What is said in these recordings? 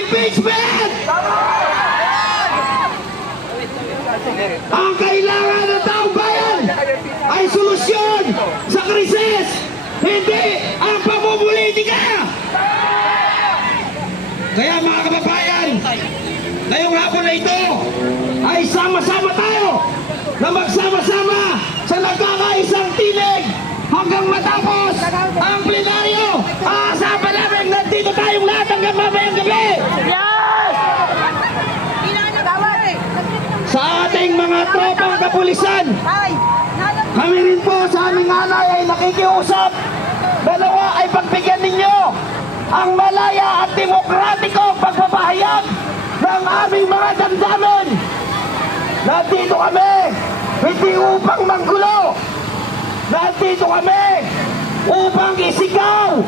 impeachment! Ang kailangan ng taong bayan ay solusyon sa krisis, hindi ang pamumulitika! Kaya mga kababayan, ngayong hapon na ito ay sama-sama tayo na magsama-sama sa nagkakaisang tinig hanggang matapos ang plenaryo. Aasapan namin nandito tayong lahat hanggang mamayang gabi. Sa ating mga tropang kapulisan, kami rin po sa aming hanay ay nakikiusap. Dalawa ay pagbigyan ninyo ang malaya at demokratikong pagpapahayag ng aming mga damdamin. Nandito kami hindi upang manggulo. Nandito kami upang isigaw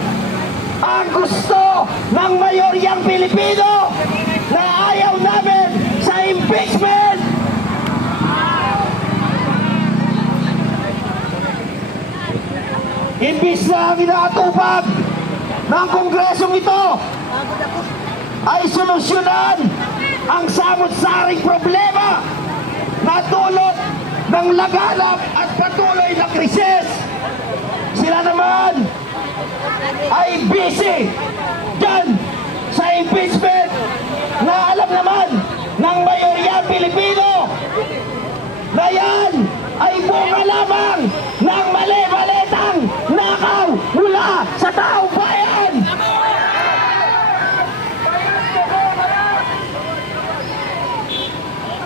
ang gusto ng mayoryang Pilipino na ayaw namin sa impeachment. Imbis na ang inaatupag ng Kongresong ito ay solusyonan ang samot-saring problema na dulot ng laganap at patuloy na krisis. Sila naman ay busy dyan sa impeachment na alam naman ng mayoryang Pilipino na yan ay bunga lamang ng mali-malitang nakaw mula sa taong bayan.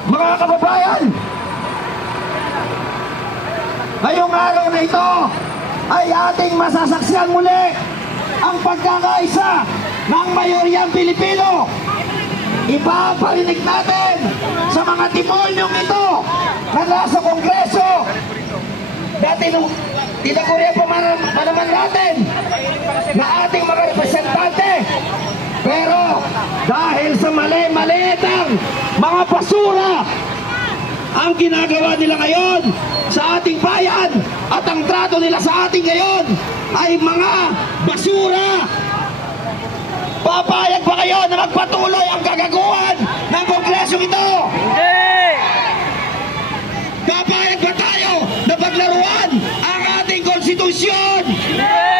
Mga kababayan, ngayong araw na ito ay ating masasaksihan muli ang pagkakaisa ng mayoryang Pilipino. Ipaparinig natin sa mga demonyong ito na nasa Kongreso na tinagurian pa naman natin na ating mga representante. Pero dahil sa mali-malitang mga basura ang ginagawa nila ngayon sa ating bayan at ang trato nila sa ating ngayon ay mga basura. Papayag ba kayo na magpatuloy ang kagaguhan ng Kongresong ito? Hindi! Papayag ba tayo na paglaruan ang ating konstitusyon? Hindi!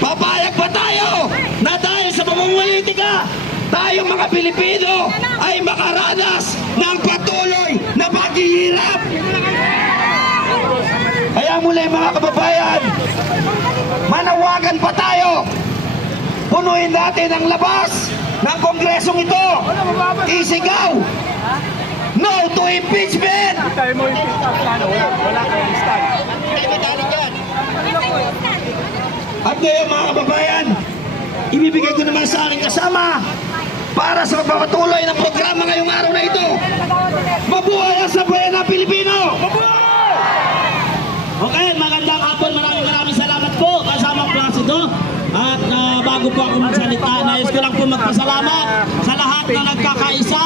Papayag ba tayo na dahil sa pamumulitika tayong mga Pilipino ay makaranas ng patuloy na paghihirap? Kaya muli mga kababayan, manawagan pa tayo. Punuin natin ang labas ng Kongresong ito. Isigaw, no to impeachment! Wala kang listan. At ngayon mga kababayan, ibibigay ko naman sa aking kasama para sa pagpapatuloy ng programa ngayong araw na ito. Mabuhay ang sambayan ng Pilipino! Okay, magandang hapon. Maraming salamat po kasama Placido. At bago po ako magsalita, nais ko lang po magpasalamat sa lahat na nagkakaisa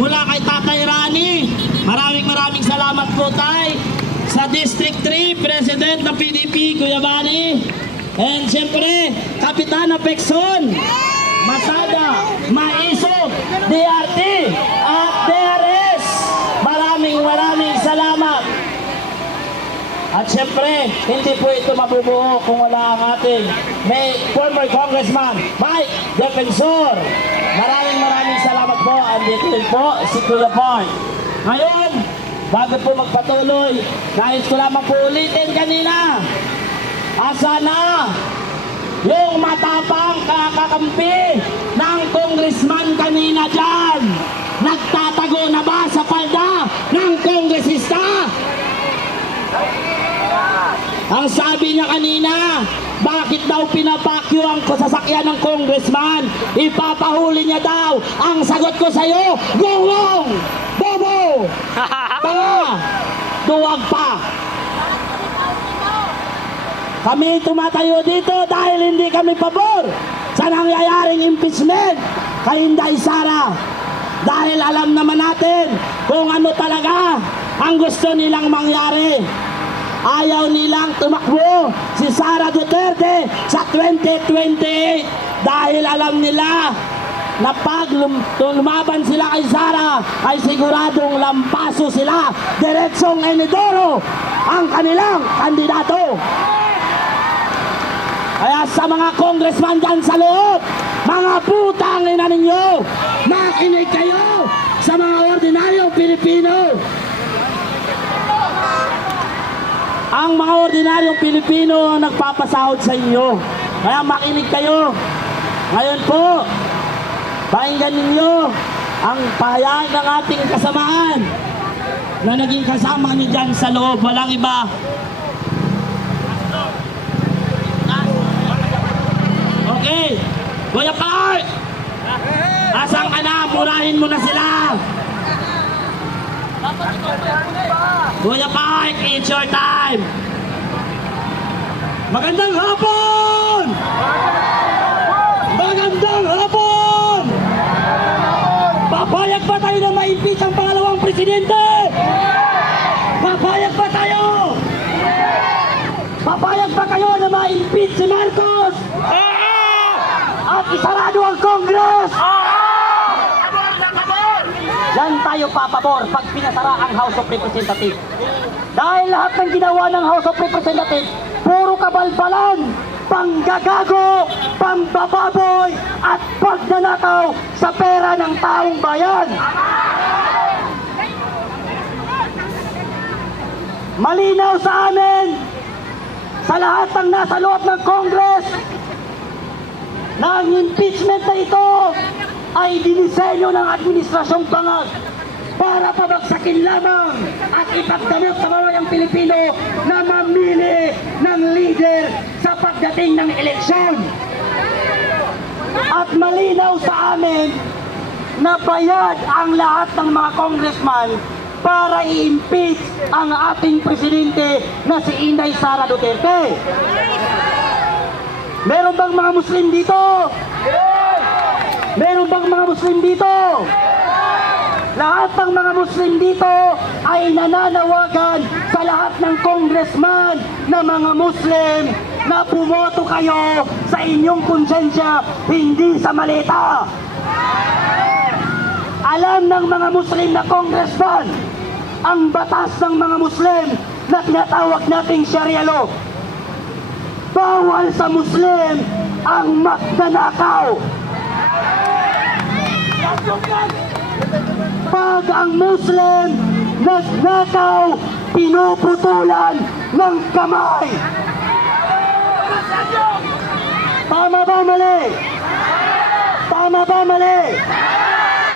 mula kay Tatay Rani. Maraming salamat po tay sa District 3, President ng PDP, Kuya Bani. And siyempre, Kapitana Pekson, Masada, Maisog, DRT at DRS. Maraming salamat. At siyempre, hindi po ito mabubuo kung wala ang ating former Congressman Mike Defensor. Maraming salamat po. Andito din po si Kuya Point. Ngayon, bago po magpatuloy, nais ko lamang po ulitin kanina. Asa na yung matapang kakampi ng congressman kanina dyan? Nagtatago na ba sa palda ng kongresista? Ang sabi niya kanina, bakit daw pinapakyo ang sasakyan ng congressman? Ipapahuli niya daw. Ang sagot ko sa'yo, gongong! Bobo! Tanga! Duwag pa! Kami tumatayo dito dahil hindi kami pabor sa nangyayaring impeachment kay Inday Sara. Dahil alam naman natin kung ano talaga ang gusto nilang mangyari. Ayaw nilang tumakbo si Sara Duterte sa 2028 dahil alam nila na pag lumaban sila kay Sara ay siguradong lampaso sila. Diretsong Enedoro ang kanilang kandidato. Kaya sa mga congressman dyan sa loob, mga putang ina ninyo, makinig kayo sa mga ordinaryong Pilipino. Ang mga ordinaryong Pilipino ang nagpapasahod sa inyo. Kaya makinig kayo. Ngayon po, pakinggan ninyo ang pahayag ng ating kasamaan na naging kasama niyo dyan sa loob. Walang iba. Okay. Kuya Park! Asan ka na? Murahin mo na sila. Kuya Park, it's your time. Magandang hapon! Magandang hapon! Papayag ba tayo na ma-impeach ang pangalawang presidente? Papayag ba tayo? Papayag ba kayo na ma-impeach si Marcos? At isarado ang Congress? Yan tayo papabor pag pinasara ang House of Representatives. Dahil lahat ng ginawa ng House of Representatives, puro kabalbalan, panggagago, pambababoy, at pagnanakaw sa pera ng taong bayan. Malinaw sa amin, sa lahat ng nasa loob ng Congress, na ang impeachment na ito ay dinisenyo ng administrasyong bangag para pabagsakin lamang at ipagdamot sa mamayang Pilipino na mamili ng leader sa pagdating ng eleksyon. At malinaw sa amin na bayad ang lahat ng mga congressman para i-impeach ang ating presidente na si Inday Sara Duterte. Meron bang mga Muslim dito? Meron bang mga Muslim dito? Lahat ng mga Muslim dito ay nananawagan sa lahat ng congressman na mga Muslim na pumoto kayo sa inyong konsensya, hindi sa malita. Alam ng mga Muslim na congressman ang batas ng mga Muslim na tinatawag nating Sharia law. Bawal sa Muslim ang magnanakaw. Pag ang Muslim nagnakaw, pinuputulan ng kamay. Tama ba mali? Tama ba mali?